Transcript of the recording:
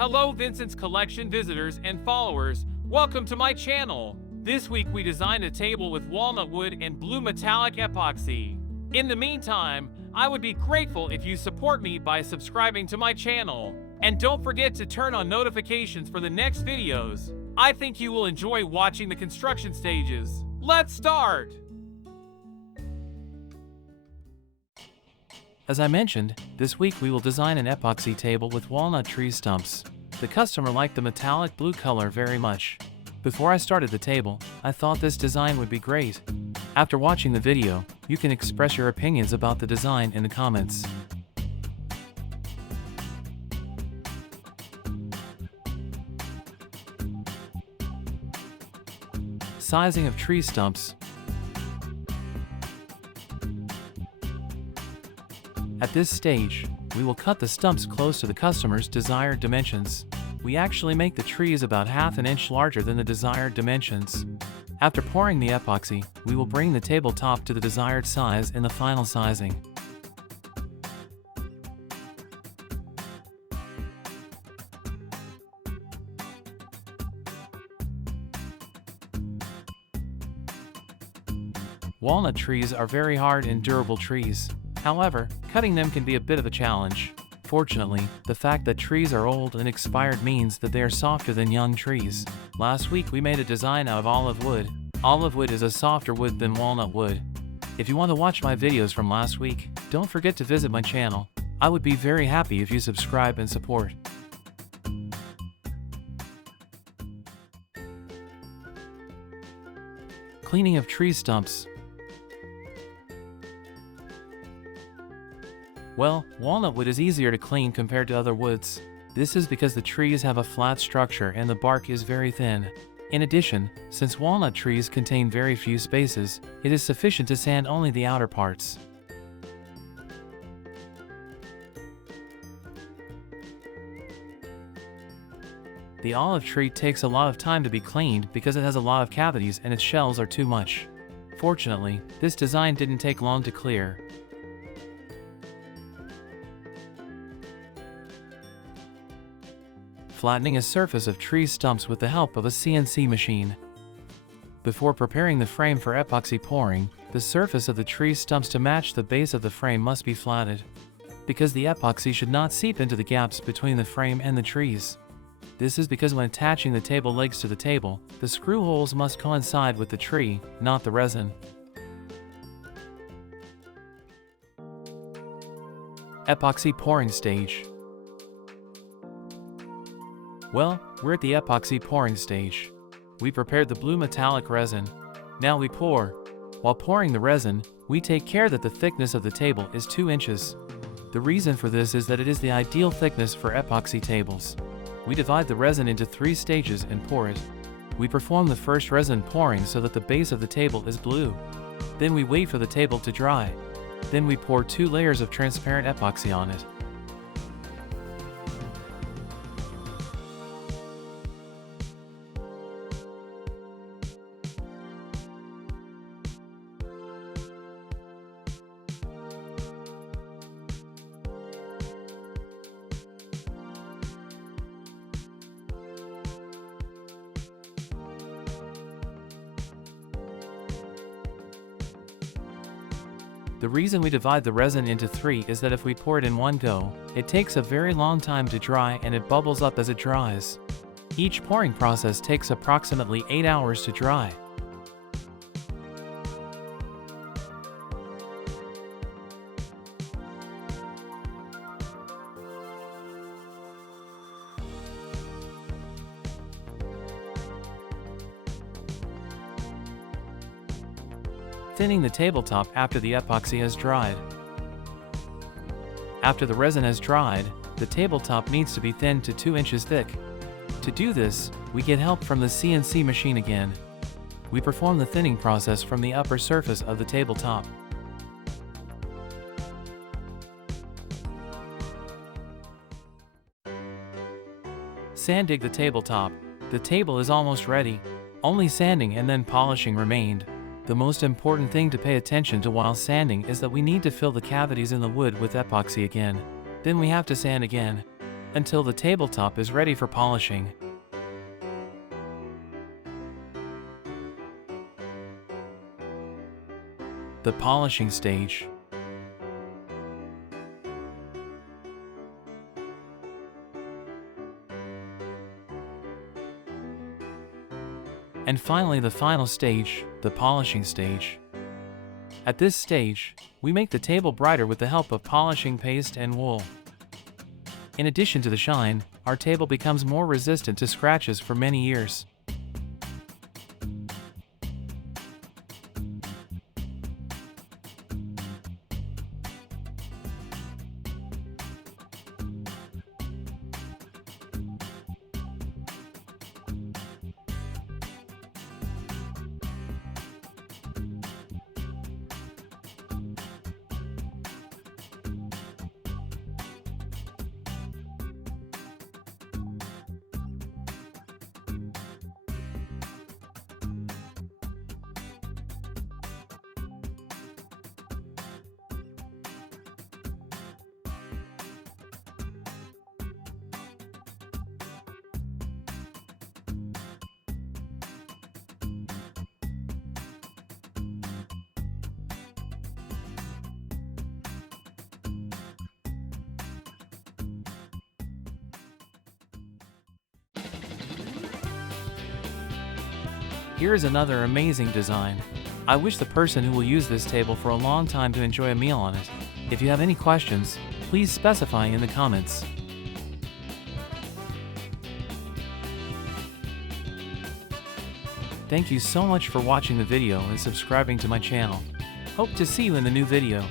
Hello Vincent's Collection visitors and followers, welcome to my channel. This week we designed a table with walnut wood and blue metallic epoxy. In the meantime, I would be grateful if you support me by subscribing to my channel. And don't forget to turn on notifications for the next videos. I think you will enjoy watching the construction stages. Let's start! As I mentioned, this week we will design an epoxy table with walnut tree stumps. The customer liked the metallic blue color very much. Before I started the table, I thought this design would be great. After watching the video, you can express your opinions about the design in the comments. Sizing of tree stumps. At this stage, we will cut the stumps close to the customer's desired dimensions. We actually make the trees about ½ an inch larger than the desired dimensions. After pouring the epoxy, we will bring the tabletop to the desired size in the final sizing. Walnut trees are very hard and durable trees. However, cutting them can be a bit of a challenge. Fortunately, the fact that trees are old and expired means that they are softer than young trees. Last week we made a design out of olive wood. Olive wood is a softer wood than walnut wood. If you want to watch my videos from last week, don't forget to visit my channel. I would be very happy if you subscribe and support. Cleaning of tree stumps. Well, walnut wood is easier to clean compared to other woods. This is because the trees have a flat structure and the bark is very thin. In addition, since walnut trees contain very few spaces, it is sufficient to sand only the outer parts. The olive tree takes a lot of time to be cleaned because it has a lot of cavities and its shells are too much. Fortunately, this design didn't take long to clear. Flattening a surface of tree stumps with the help of a CNC machine. Before preparing the frame for epoxy pouring, the surface of the tree stumps to match the base of the frame must be flattened, because the epoxy should not seep into the gaps between the frame and the trees. This is because when attaching the table legs to the table, the screw holes must coincide with the tree, not the resin. Epoxy pouring stage. Well, we're at the epoxy pouring stage. We prepared the blue metallic resin. Now we pour. While pouring the resin, we take care that the thickness of the table is 2 inches. The reason for this is that it is the ideal thickness for epoxy tables. We divide the resin into 3 stages and pour it. We perform the first resin pouring so that the base of the table is blue. Then we wait for the table to dry. Then we pour 2 layers of transparent epoxy on it. The reason we divide the resin into 3 is that if we pour it in one go, it takes a very long time to dry and it bubbles up as it dries. Each pouring process takes approximately 8 hours to dry. Thinning the tabletop after the epoxy has dried. After the resin has dried, the tabletop needs to be thinned to 2 inches thick. To do this, we get help from the CNC machine again. We perform the thinning process from the upper surface of the tabletop. Sandig the tabletop. The table is almost ready. Only sanding and then polishing remained. The most important thing to pay attention to while sanding is that we need to fill the cavities in the wood with epoxy again. Then we have to sand again. until the tabletop is ready for polishing. The polishing stage. And finally, the final stage, the polishing stage. At this stage, we make the table brighter with the help of polishing paste and wool. In addition to the shine, our table becomes more resistant to scratches for many years. Here is another amazing design. I wish the person who will use this table for a long time to enjoy a meal on it. If you have any questions, please specify in the comments. Thank you so much for watching the video and subscribing to my channel. Hope to see you in the new video.